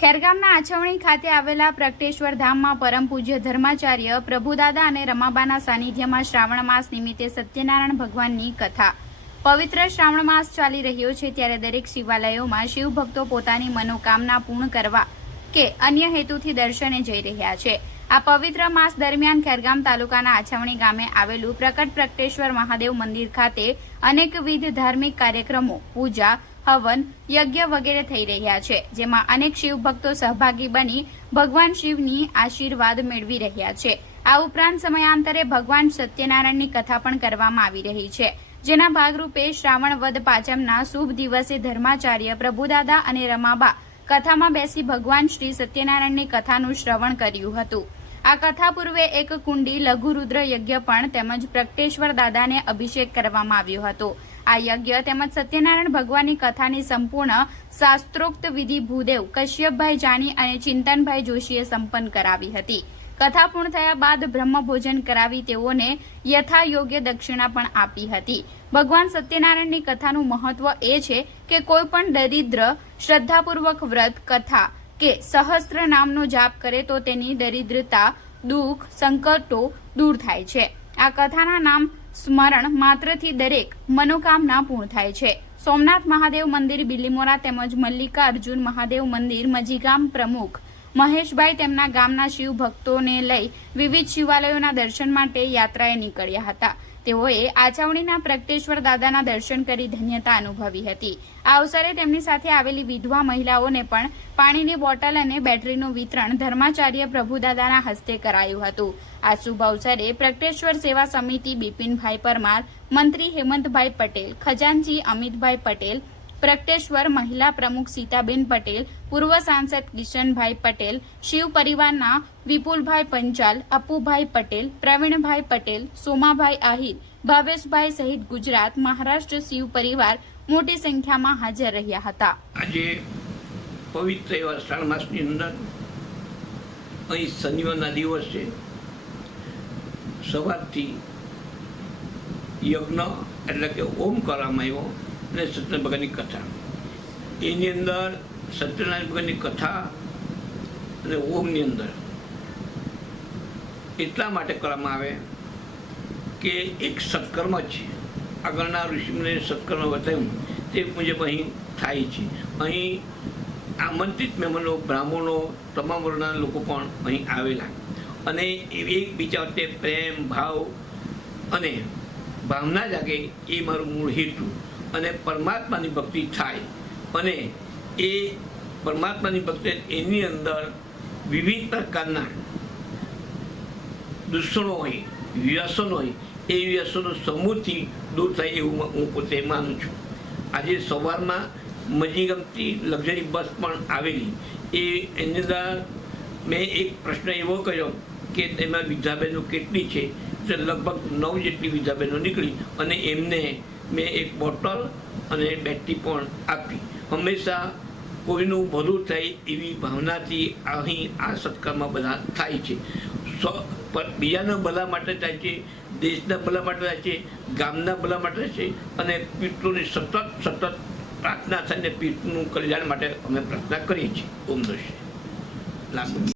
ખેરગામના આછવણી ખાતે આવેલા પ્રગટેશ્વર ધામમાં પરમ પૂજ્ય ધર્માચાર્ય પ્રભુદાદા અને રમાબાના સાનિધ્યમાં શ્રાવણ માસ નિમિત્તે સત્યનારાયણ ભગવાનની કથા. પવિત્ર શ્રાવણ માસ ચાલી રહ્યો છે ત્યારે દરેક શિવાલયોમાં શિવભક્તો પોતાની મનોકામના પૂર્ણ કરવા કે અન્ય હેતુથી દર્શને જઈ રહ્યા છે. આ પવિત્ર માસ દરમિયાન ખેરગામ તાલુકાના આછવણી ગામે આવેલું પ્રગટેશ્વર મહાદેવ મંદિર ખાતે અનેકવિધ ધાર્મિક કાર્યક્રમો, પૂજા, હવન, યજ્ઞ વગેરે થઈ રહ્યા છે, જેમાં અનેક શિવભક્તો સહભાગી બની ભગવાન શિવની આશીર્વાદ મેળવી રહ્યા છે. આ ઉપરાંત સમયાંતરે ભગવાન સત્યનારાયણની કથા પણ કરવામાં આવી રહી છે, જેના ભાગરૂપે શ્રાવણ વદ પાંચમના શુભ દિવસે ધર્માચાર્ય પ્રભુદાદા અને રમાબા કથામાં બેસી ભગવાન શ્રી સત્યનારાયણની કથાનું શ્રવણ કર્યું હતું. આ કથા પૂર્વે એક કુંડી લઘુરુદ્ર યજ્ઞ પણ તેમજ પ્રગટેશ્વર દાદાને અભિષેક કરવામાં આવ્યો હતો. આ યજ્ઞ તેમજ સત્યનારાયણ ભગવાનની કથાની સંપૂર્ણ શાસ્ત્રોક્ત વિધિ ભૂદેવ કશ્યપભાઈ જાની અને ચિંતનભાઈ જોશીએ સંપન્ન કરાવી હતી. કથા પૂર્ણ થયા બાદ બ્રહ્મભોજન કરાવી તેઓને યથાયોગ્ય દક્ષિણા પણ આપી હતી. ભગવાન સત્યનારાયણની કથાનું મહત્વ એ છે કે કોઈ પણ દરિદ્ર શ્રદ્ધાપૂર્વક વ્રત, કથા કે સહસ્ત્ર નામનો જાપ કરે તો તેની દરિદ્રતા, દુઃખ, સંકટો દૂર થાય છે. આ કથાના નામ સ્મરણ માત્રથી દરેક મનોકામના પૂર્ણ થાય છે. સોમનાથ મહાદેવ મંદિર બિલીમોરા તેમજ મલ્લિકા અર્જુન મહાદેવ મંદિર મજીગામ પ્રમુખ મહેશભાઈ તેમના ગામના શિવ ભક્તોને લઈ વિવિધ શિવાલયોના દર્શન માટે યાત્રાએ નીકળ્યા હતા. તેઓએ આછવણીના પ્રગટેશ્વર દાદાના દર્શન કરી ધન્યતા અનુભવી હતી. આ અવસરે તેમની સાથે આવેલી વિધવા મહિલાઓને પણ પાણીની બોટલ અને બેટરીનું વિતરણ ધર્માચાર્ય પ્રભુદાદાના હસ્તે કરાયું હતું. આ શુભ અવસરે પ્રગટેશ્વર સેવા સમિતિ બિપિનભાઈ પરમાર, મંત્રી હેમંતભાઈ પટેલ, ખજાનચી અમિતભાઈ પટેલ, પ્રગટેશ્વર મહિલા પ્રમુખ સીતાબેન પટેલ, પૂર્વ સાંસદ કિશનભાઈ પટેલ, શિવ પરિવારના વિપુલભાઈ પંચાલ, અપુભાઈ પટેલ, પ્રવીણભાઈ પટેલ, સોમાભાઈ આહિર, ભાવેશભાઈ સહિત ગુજરાત, મહારાષ્ટ્ર શિવ પરિવાર મોટી સંખ્યામાં હાજર રહ્યા હતા. આજે પવિત્ર એવા શ્રાવણ માસની અંદર અહીં શનિવારના દિવસે સવારથી યજ્ઞ એટલે કે ઓમ કરવામાં આવ્યો અને સત્યનારાયણ ભગવાનની કથા. એની અંદર સત્યનારાયણ ભગવાનની કથા અને ઓમની અંદર એટલા માટે કરવામાં આવે કે એક સત્કર્મ છે. આગળના ઋષિમને સત્કર્મ બતાવ્યું તે મુજબ અહીં થાય છે. અહીં આમંત્રિત મહેમાનો, બ્રાહ્મણો, તમામ વર્ગના લોકો પણ અહીં આવેલા અને એકબીજા વચ્ચે પ્રેમ ભાવ અને ભાવના જાગે એ મારું મૂળ હેતુ અને પરમાત્માની ભક્તિ થાય અને એ પરમાત્માની ભક્તિ એની અંદર વિવિધ પ્રકારના દૂષણો હોય, વ્યસનો હોય, એ વ્યસનો સમૂહથી દૂર થાય એવું હું પોતે માનું છું. આજે સવારમાં મજીગામથી લક્ઝરી બસ પણ આવેલી. એની અંદર મેં એક પ્રશ્ન એવો કર્યો કે તેમાં વિદ્યાબહેનો કેટલી છે, તો લગભગ 9 જેટલી વિદ્યાબહેનો નીકળી અને એમને મેં એક બોટલ અને બેટરી પણ આપી. હંમેશા કોઈનું ભલું થાય એવી ભાવનાથી અહીં આ સત્કારમાં બધા થાય છે. બીજાના ભલા માટે થાય છે, દેશના ભલા માટે થાય છે, ગામના ભલા માટે થાય છે અને પિતૃની સતત પ્રાર્થના થઈને પિતૃનું કલ્યાણ માટે અમે પ્રાર્થના કરીએ છીએ. ઓમ નમઃ શિવાય.